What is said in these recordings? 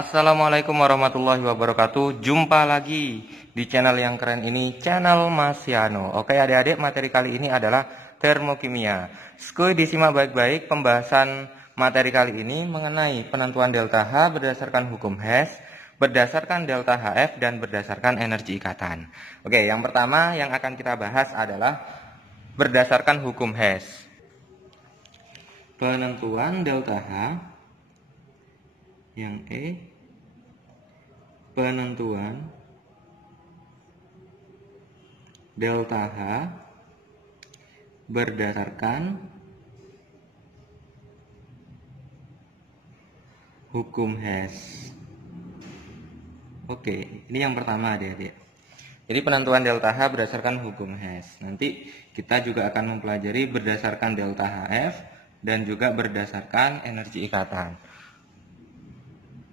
Assalamualaikum warahmatullahi wabarakatuh. Jumpa lagi di channel yang keren ini, channel Mas Yano. Oke adik-adik, materi kali ini adalah termokimia. Skuy disimak baik-baik. Pembahasan materi kali ini mengenai penentuan delta H berdasarkan hukum Hess, berdasarkan delta HF, dan berdasarkan energi ikatan. Oke, yang pertama yang akan kita bahas adalah berdasarkan hukum Hess. Penentuan delta H yang penentuan delta H berdasarkan hukum Hess. Oke, ini yang pertama adik-adik. Jadi penentuan delta H berdasarkan hukum Hess. Nanti kita juga akan mempelajari berdasarkan delta HF dan juga berdasarkan energi ikatan.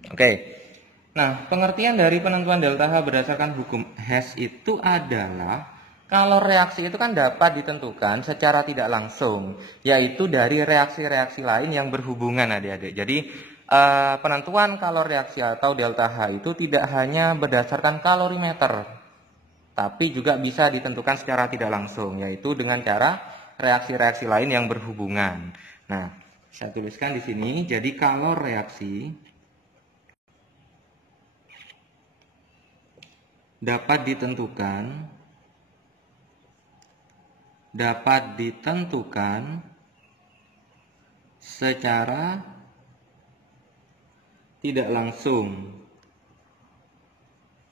Oke, nah pengertian dari penentuan delta H berdasarkan hukum Hess itu adalah kalau reaksi itu kan dapat ditentukan secara tidak langsung, yaitu dari reaksi-reaksi lain yang berhubungan adik-adik. Jadi penentuan kalor reaksi atau delta H itu tidak hanya berdasarkan kalorimeter, tapi juga bisa ditentukan secara tidak langsung, yaitu dengan cara reaksi-reaksi lain yang berhubungan. Nah, saya tuliskan di sini, jadi kalor reaksi dapat ditentukan secara tidak langsung, yaitu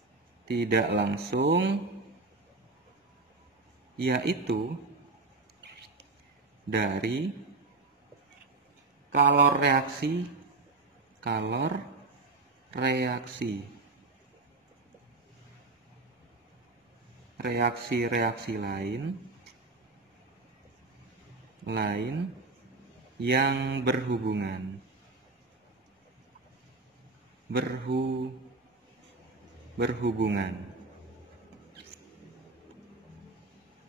dari kalor reaksi lain yang berhubungan.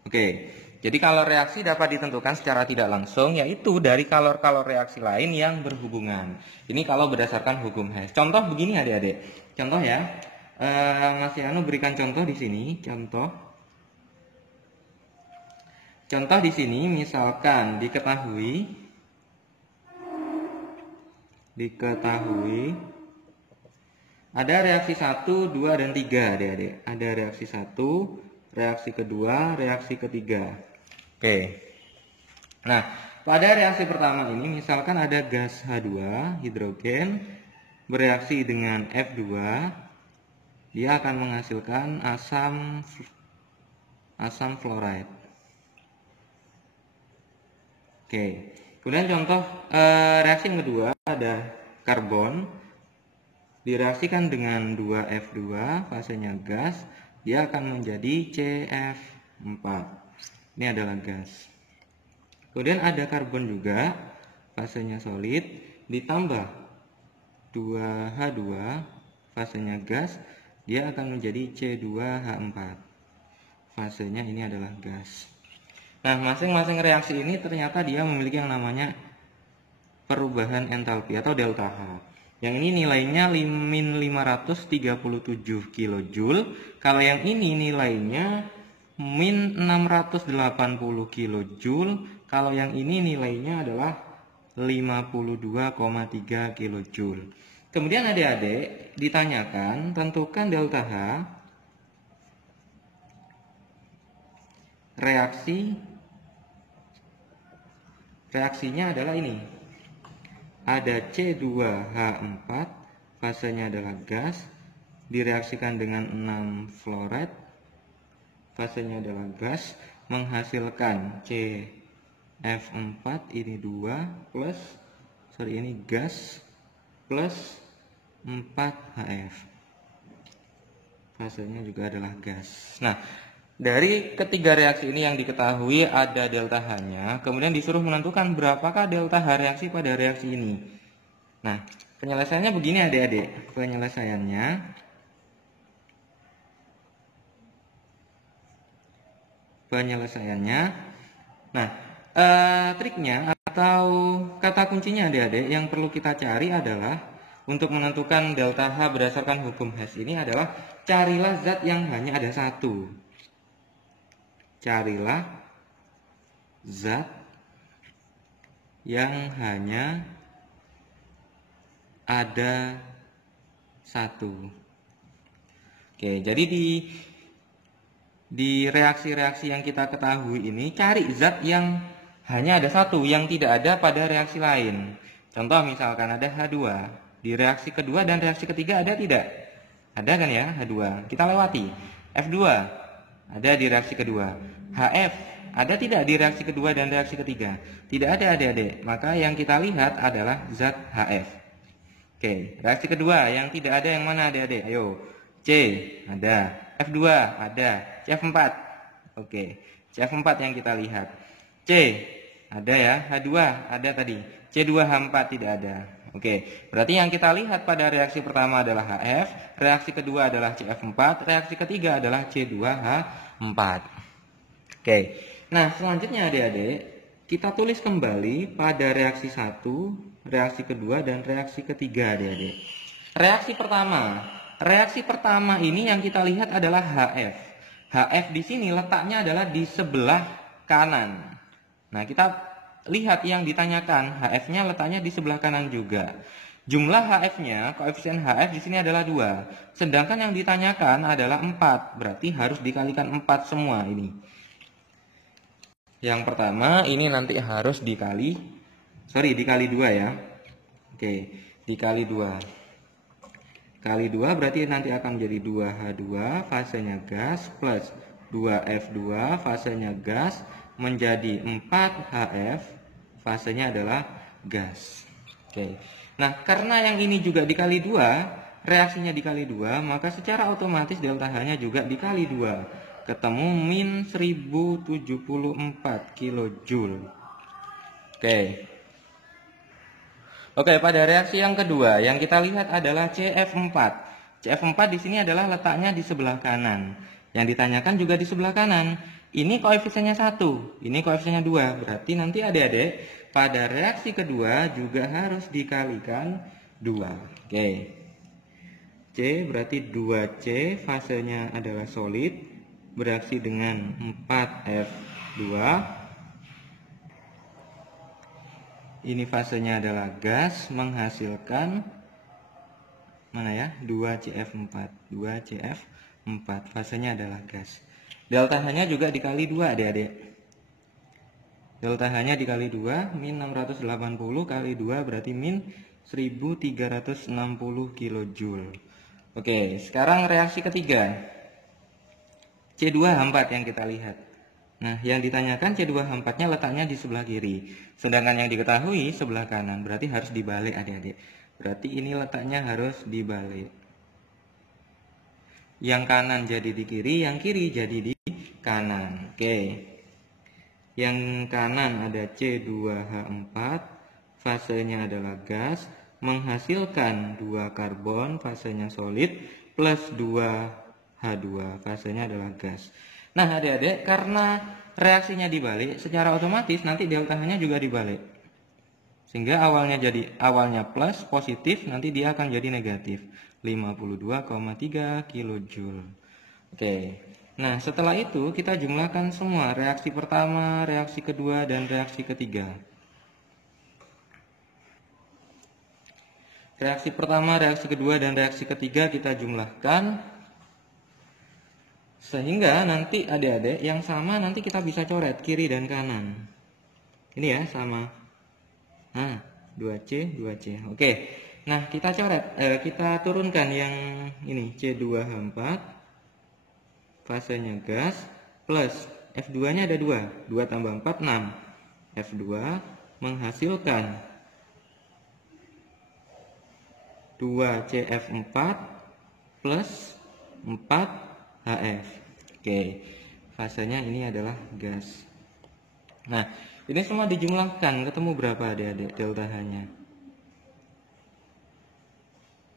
Oke, jadi kalor reaksi dapat ditentukan secara tidak langsung, yaitu dari kalor-kalor reaksi lain yang berhubungan. Ini kalau berdasarkan hukum Hess. Contoh begini adik-adik. Contoh ya, Mas Yano berikan contoh di sini. Contoh di sini misalkan diketahui ada reaksi 1, 2, dan 3 adik-adik. Ada reaksi 1, reaksi kedua, reaksi ketiga. Oke. Nah, pada reaksi pertama ini misalkan ada gas H2, hidrogen, bereaksi dengan F2, dia akan menghasilkan asam fluoride. Oke. Kemudian contoh reaksi yang kedua ada karbon direaksikan dengan 2F2, fasenya gas, dia akan menjadi CF4. Ini adalah gas. Kemudian ada karbon juga, fasenya solid, ditambah 2H2, fasenya gas, dia akan menjadi C2H4. Fasenya ini adalah gas. Nah, masing-masing reaksi ini ternyata dia memiliki yang namanya perubahan entalpi atau delta H. Yang ini nilainya min 537 kJ. Kalau yang ini nilainya min 680 kJ. Kalau yang ini nilainya adalah 52,3 kJ. Kemudian adik-adik ditanyakan tentukan delta H reaksinya adalah ini. Ada C2H4, fasenya adalah gas, direaksikan dengan 6 fluoride, fasenya adalah gas, menghasilkan CF4, ini 2 plus, ini gas, plus 4HF. Fasenya juga adalah gas. Nah, dari ketiga reaksi ini yang diketahui ada delta H-nya, kemudian disuruh menentukan berapakah delta H reaksi pada reaksi ini. Nah, penyelesaiannya begini adik-adik. Penyelesaiannya. Nah, triknya atau kata kuncinya adik-adik yang perlu kita cari adalah untuk menentukan delta H berdasarkan hukum Hess ini adalah carilah zat yang hanya ada satu. Carilah zat yang hanya ada satu. Oke, jadi di reaksi-reaksi yang kita ketahui ini cari zat yang hanya ada satu, yang tidak ada pada reaksi lain. Contoh misalkan ada H2. Di reaksi kedua dan reaksi ketiga ada tidak? Ada kan ya H2. Kita lewati. F2 ada di reaksi kedua. HF ada tidak di reaksi kedua dan reaksi ketiga? Tidak ada adik-adik. Maka yang kita lihat adalah zat HF. Oke, reaksi kedua yang tidak ada yang mana adik-adik? Ayo. C ada. F2 ada. CF4. Oke, CF4 yang kita lihat. C ada ya. H2 ada tadi. C2H4 tidak ada. Oke, berarti yang kita lihat pada reaksi pertama adalah HF, reaksi kedua adalah CF4, reaksi ketiga adalah C2H4. Oke, nah selanjutnya adik-adik, kita tulis kembali pada reaksi 1, reaksi kedua, dan reaksi ketiga adik-adik. Reaksi pertama ini yang kita lihat adalah HF. HF di sini letaknya adalah di sebelah kanan. Nah, kita lihat yang ditanyakan, HF-nya letaknya di sebelah kanan juga. Jumlah HF-nya, koefisien HF di sini adalah 2. Sedangkan yang ditanyakan adalah 4. Berarti harus dikalikan 4 semua ini. Yang pertama ini nanti harus dikali 2 ya. Oke, dikali 2. Kali 2 berarti nanti akan menjadi 2H2 fasenya gas plus 2F2 fasenya gas menjadi 4HF fasenya adalah gas. Oke. Nah, karena yang ini juga dikali 2, reaksinya dikali 2, maka secara otomatis delta H-nya juga dikali 2. Ketemu min 1074 kJ. Oke, pada reaksi yang kedua yang kita lihat adalah CF4. CF4 di sini adalah letaknya di sebelah kanan. Yang ditanyakan juga di sebelah kanan. Ini koefisiennya 1, ini koefisiennya 2. Berarti nanti adik-adik pada reaksi kedua juga harus dikalikan 2. Oke. C berarti 2C fasenya adalah solid bereaksi dengan 4F2. Ini fasenya adalah gas menghasilkan mana ya? 2CF4. 2CF4 fasenya adalah gas. Delta H-nya juga dikali 2 adik-adik. Delta H-nya dikali 2, min 680 kali 2 berarti min 1360 kJ. Oke, sekarang reaksi ketiga. C2H4 yang kita lihat. Nah, yang ditanyakan C2H4-nya letaknya di sebelah kiri. Sedangkan yang diketahui sebelah kanan. Berarti harus dibalik adik-adik. Berarti ini letaknya harus dibalik. Yang kanan jadi di kiri, yang kiri jadi di kanan. Oke. Yang kanan ada C2H4, fasenya adalah gas, menghasilkan 2 karbon, fasenya solid, plus 2H2, fasenya adalah gas. Nah adik-adik, karena reaksinya dibalik, secara otomatis nanti delta H-nya juga dibalik. Sehingga awalnya plus, positif, nanti dia akan jadi negatif. 52,3 kJ. Oke. Nah, setelah itu kita jumlahkan semua reaksi pertama, reaksi kedua, dan reaksi ketiga. Reaksi pertama, reaksi kedua, dan reaksi ketiga kita jumlahkan. Sehingga nanti adik-adik yang sama nanti kita bisa coret kiri dan kanan. Ini ya, sama. Nah, 2C, 2C. Oke. Nah, kita coret, kita turunkan yang ini C2H4, fasenya gas, plus F2-nya ada 2, 2 tambah 4, 6. F2 menghasilkan 2CF4 plus 4HF. Oke, fasenya ini adalah gas. Nah, ini semua dijumlahkan, ketemu berapa adik-adik delta H-nya?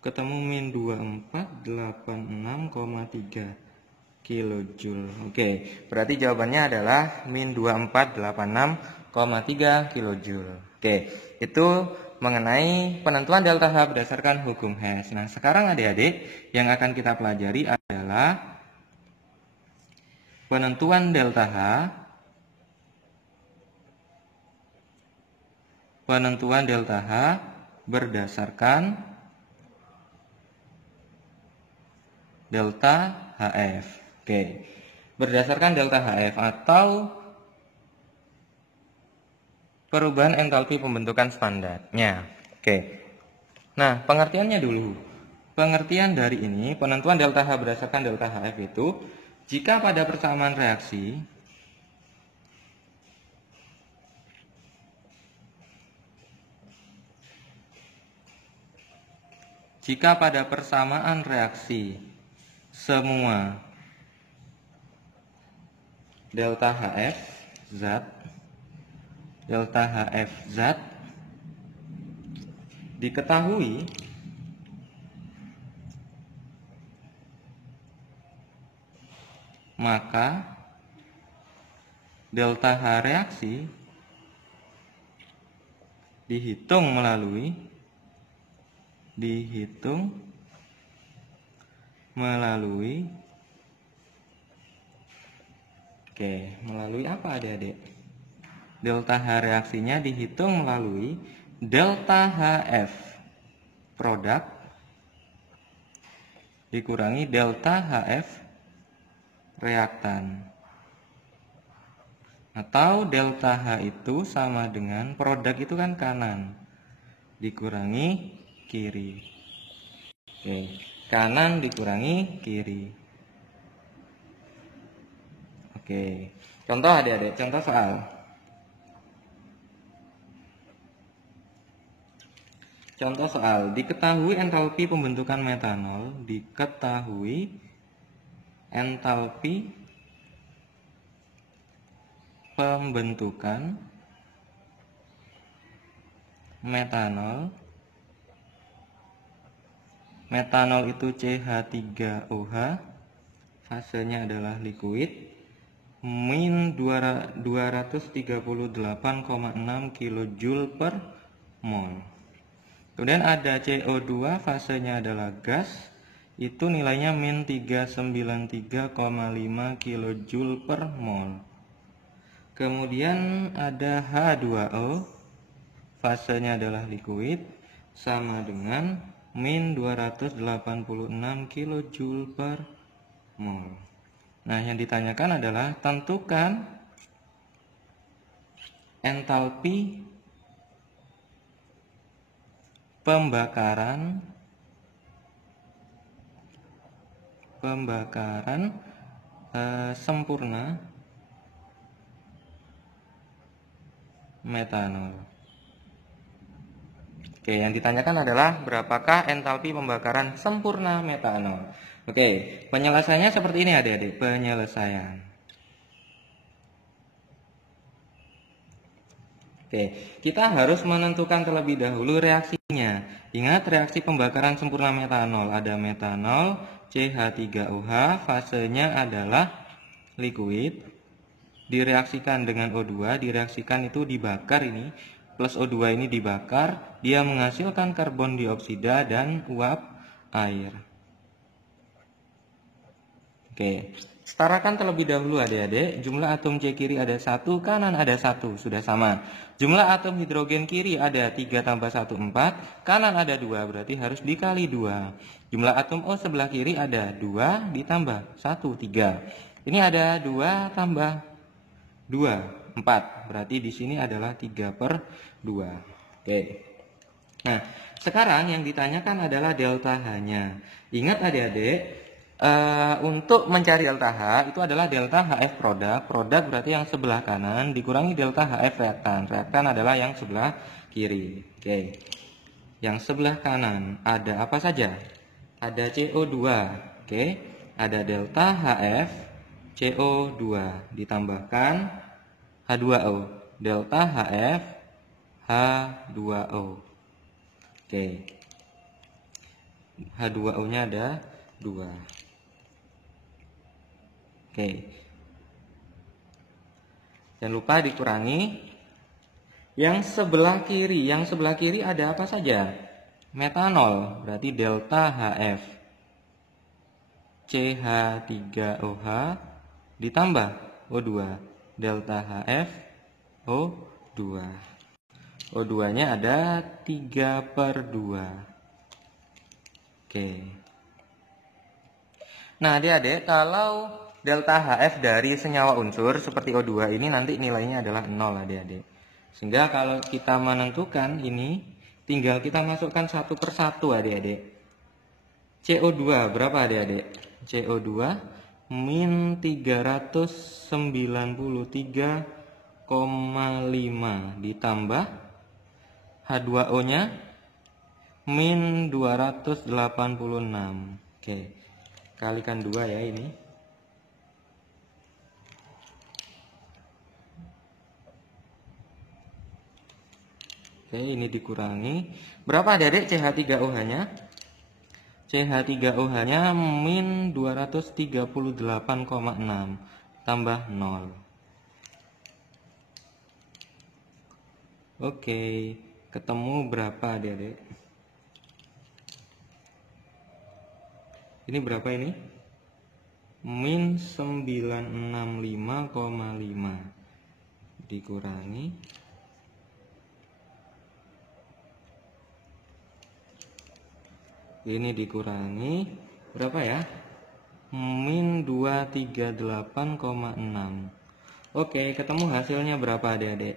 Ketemu min 2486,3 kJ. Oke, berarti jawabannya adalah min 2486,3 kJ. Oke, itu mengenai penentuan delta H berdasarkan hukum Hess. Nah, sekarang adik-adik yang akan kita pelajari adalah penentuan delta H berdasarkan delta HF. Oke. Berdasarkan delta HF atau perubahan entalpi pembentukan standarnya. Oke. Nah, pengertiannya dulu. Pengertian dari ini, penentuan delta H berdasarkan delta HF itu, jika pada persamaan reaksi semua delta HF zat diketahui maka delta H reaksi dihitung melalui melalui apa adik-adik? Delta H reaksinya dihitung melalui delta HF produk dikurangi delta HF reaktan. Atau delta H itu sama dengan produk itu kan kanan dikurangi kiri. Oke, kanan dikurangi kiri. Oke, contoh adik-adik, contoh soal. Diketahui entalpi pembentukan metanol, metanol itu CH3OH, fasenya adalah liquid, min 238,6 kJ per mol. Kemudian ada CO2, fasenya adalah gas, itu nilainya min 393,5 kJ per mol. Kemudian ada H2O, fasenya adalah liquid, sama dengan min 286 kJ per mol. Nah, yang ditanyakan adalah tentukan entalpi pembakaran sempurna metanol. Oke, yang ditanyakan adalah berapakah entalpi pembakaran sempurna metanol. Oke, penyelesaiannya seperti ini adik-adik, penyelesaian. Oke, kita harus menentukan terlebih dahulu reaksinya. Ingat, reaksi pembakaran sempurna metanol, ada metanol CH3OH, fasenya adalah liquid, direaksikan dengan O2, direaksikan itu dibakar ini, plus O2 ini dibakar, dia menghasilkan karbon dioksida dan uap air. Oke, setarakan terlebih dahulu adik-adik, jumlah atom C kiri ada 1, kanan ada 1, sudah sama. Jumlah atom hidrogen kiri ada 3 tambah 1, 4, kanan ada 2, berarti harus dikali 2. Jumlah atom O sebelah kiri ada 2 ditambah 1, 3. Ini ada 2 tambah 2, 4, berarti di sini adalah 3 per 2. Oke. Nah, sekarang yang ditanyakan adalah delta H-nya. Ingat adik-adik, untuk mencari delta H itu adalah delta HF produk berarti yang sebelah kanan dikurangi delta HF reaktan adalah yang sebelah kiri. Oke, yang sebelah kanan ada apa saja? Ada CO2. Oke, ada delta HF CO2 ditambahkan H2O, delta HF H2O. Oke, H2O nya ada 2. Oke, jangan lupa dikurangi Yang sebelah kiri ada apa saja? Metanol, berarti delta HF. CH3OH ditambah O2, delta HF O2. O2-nya ada 3/2. Oke. Nah, adik-adik, kalau delta HF dari senyawa unsur seperti O2 ini nanti nilainya adalah 0, adik-adik. Sehingga kalau kita menentukan ini, tinggal kita masukkan satu persatu, adik-adik. CO2 berapa, adik-adik? CO2 min 393,5 ditambah H2O-nya min 286. Oke. Kalikan 2 ya ini. Oke, ini dikurangi. Berapa adik-adik CH3OH-nya? CH3OH-nya min 238,6 tambah 0. Oke, ketemu berapa adik-adik? Ini berapa ini? Min 965,5 dikurangi ini dikurangi berapa ya? Min 238,6. Oke, ketemu hasilnya berapa adik-adik?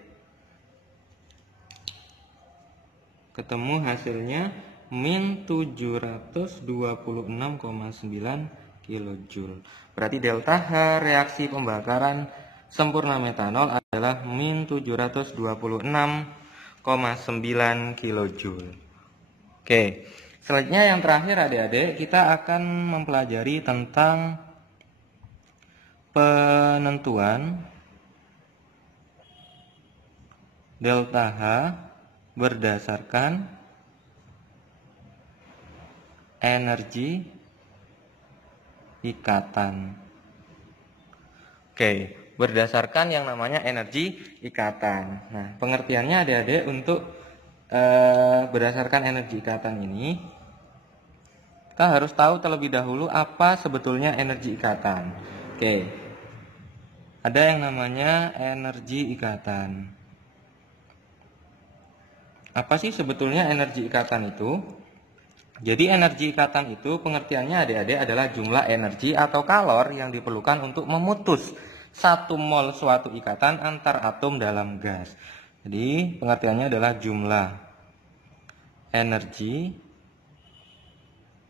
Ketemu hasilnya min 726,9 kilojoule. Berarti delta H reaksi pembakaran sempurna metanol adalah min 726,9 kilojoule. Oke, selanjutnya yang terakhir adik-adik, kita akan mempelajari tentang penentuan delta H berdasarkan energi ikatan. Oke, berdasarkan yang namanya energi ikatan. Nah, pengertiannya adik-adik untuk berdasarkan energi ikatan ini, kita harus tahu terlebih dahulu apa sebetulnya energi ikatan. Oke, ada yang namanya energi ikatan. Apa sih sebetulnya energi ikatan itu? Jadi energi ikatan itu pengertiannya adik-adik adalah jumlah energi atau kalor yang diperlukan untuk memutus 1 mol suatu ikatan antar atom dalam gas. Jadi pengertiannya adalah jumlah energi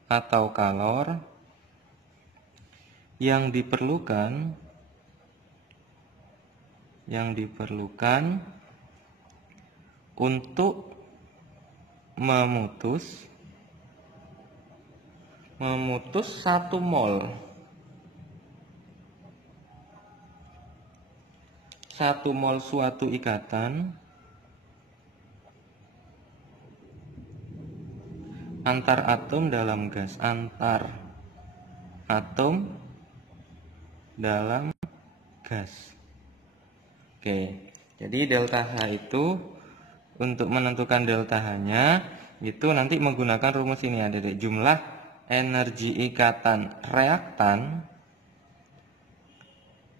atau kalor yang diperlukan untuk memutus 1 mol 1 mol suatu ikatan antar atom dalam gas, Oke, jadi delta H itu untuk menentukan delta H-nya itu nanti menggunakan rumus ini ada jumlah energi ikatan reaktan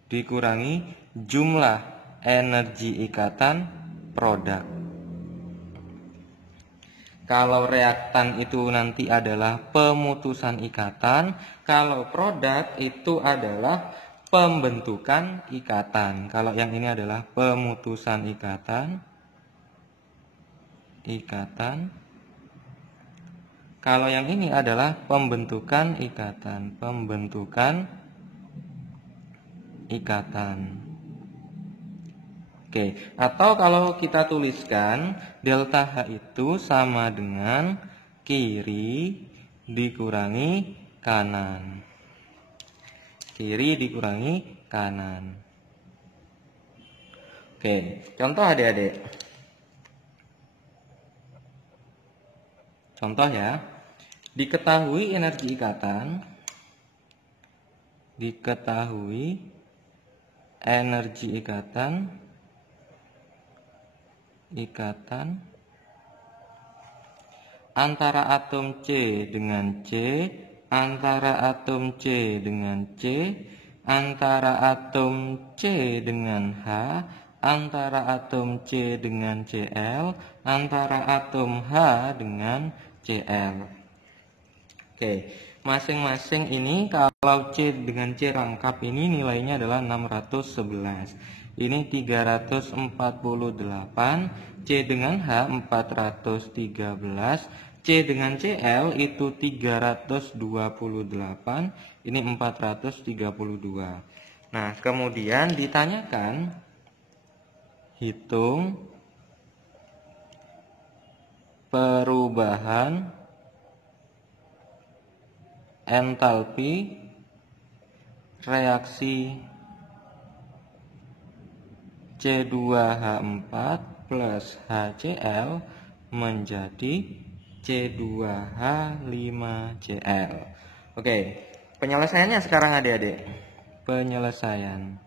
dikurangi jumlah energi ikatan produk. Kalau reaktan itu nanti adalah pemutusan ikatan, kalau produk itu adalah pembentukan ikatan. Kalau yang ini adalah pemutusan ikatan. Kalau yang ini adalah pembentukan ikatan. Oke, atau kalau kita tuliskan delta H itu sama dengan kiri dikurangi kanan. Oke, contoh adik-adik. Contoh ya, diketahui energi ikatan ikatan antara atom C dengan C, antara atom C dengan C, antara atom C dengan H, antara atom C dengan Cl, antara atom H dengan Cl. Oke, masing-masing ini kalau C dengan C rangkap ini nilainya adalah 611. Ini 348, C dengan H 413, C dengan Cl itu 328, ini 432. Nah, kemudian ditanyakan hitung perubahan entalpi reaksi C2H4 plus HCl menjadi C2H5Cl. Oke, penyelesaiannya sekarang adik-adik. Penyelesaian.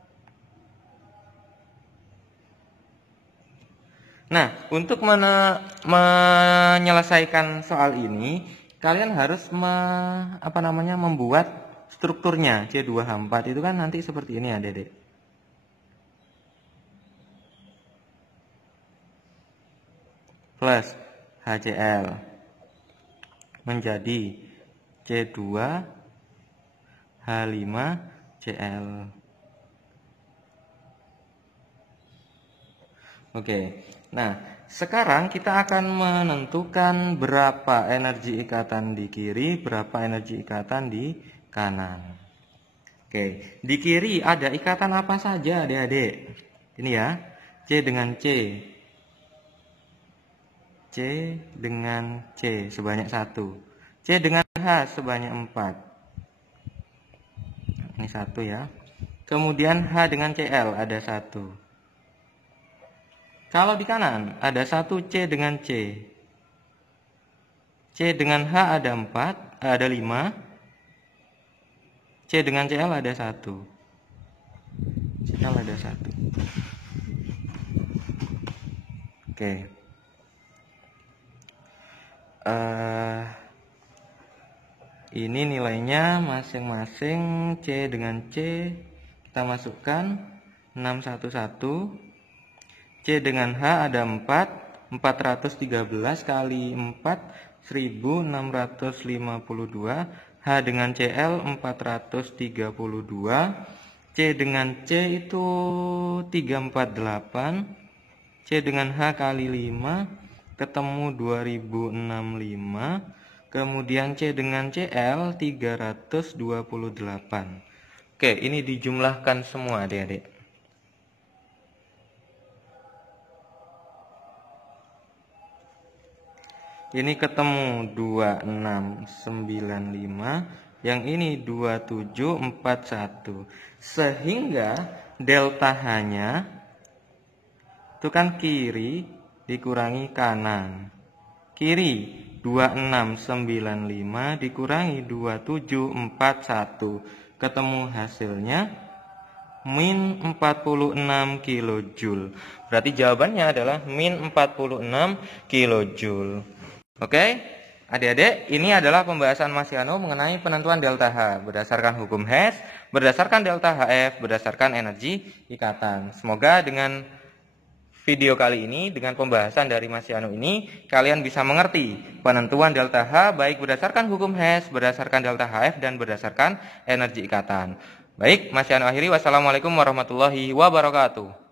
Nah, untuk menyelesaikan soal ini, kalian harus membuat strukturnya. C2H4 itu kan nanti seperti ini adik-adik. Plus HCl menjadi C2H5Cl. Oke, nah sekarang kita akan menentukan berapa energi ikatan di kiri, berapa energi ikatan di kanan. Oke, di kiri ada ikatan apa saja adik-adik? Ini ya, C dengan C. C dengan C sebanyak 1. C dengan H sebanyak 4. Ini 1 ya. Kemudian H dengan Cl ada 1. Kalau di kanan ada 1 C dengan C. C dengan H ada 4, ada 5. C dengan Cl ada 1. Cl ada 1. Oke. Ini nilainya masing-masing C dengan C kita masukkan 611. C dengan H ada 4, 413 kali 4 1652. H dengan Cl 432. C dengan C itu 348. C dengan H kali 5 ketemu 2065. Kemudian C dengan Cl 328. Oke, ini dijumlahkan semua adik-adik. Ini ketemu 2695, yang ini 2741. Sehingga delta H-nya itu kan kiri dikurangi kanan. Kiri 2695 dikurangi 2741. Ketemu hasilnya min 46 kJ. Berarti jawabannya adalah min 46 kJ. Oke, adik-adik, ini adalah pembahasan Mas Yano mengenai penentuan delta H berdasarkan hukum Hess, berdasarkan delta HF, berdasarkan energi ikatan. Semoga dengan video kali ini, dengan pembahasan dari Mas Yano ini, kalian bisa mengerti penentuan delta H baik berdasarkan hukum Hess, berdasarkan delta HF, dan berdasarkan energi ikatan. Baik, Mas Yano akhiri. Wassalamualaikum warahmatullahi wabarakatuh.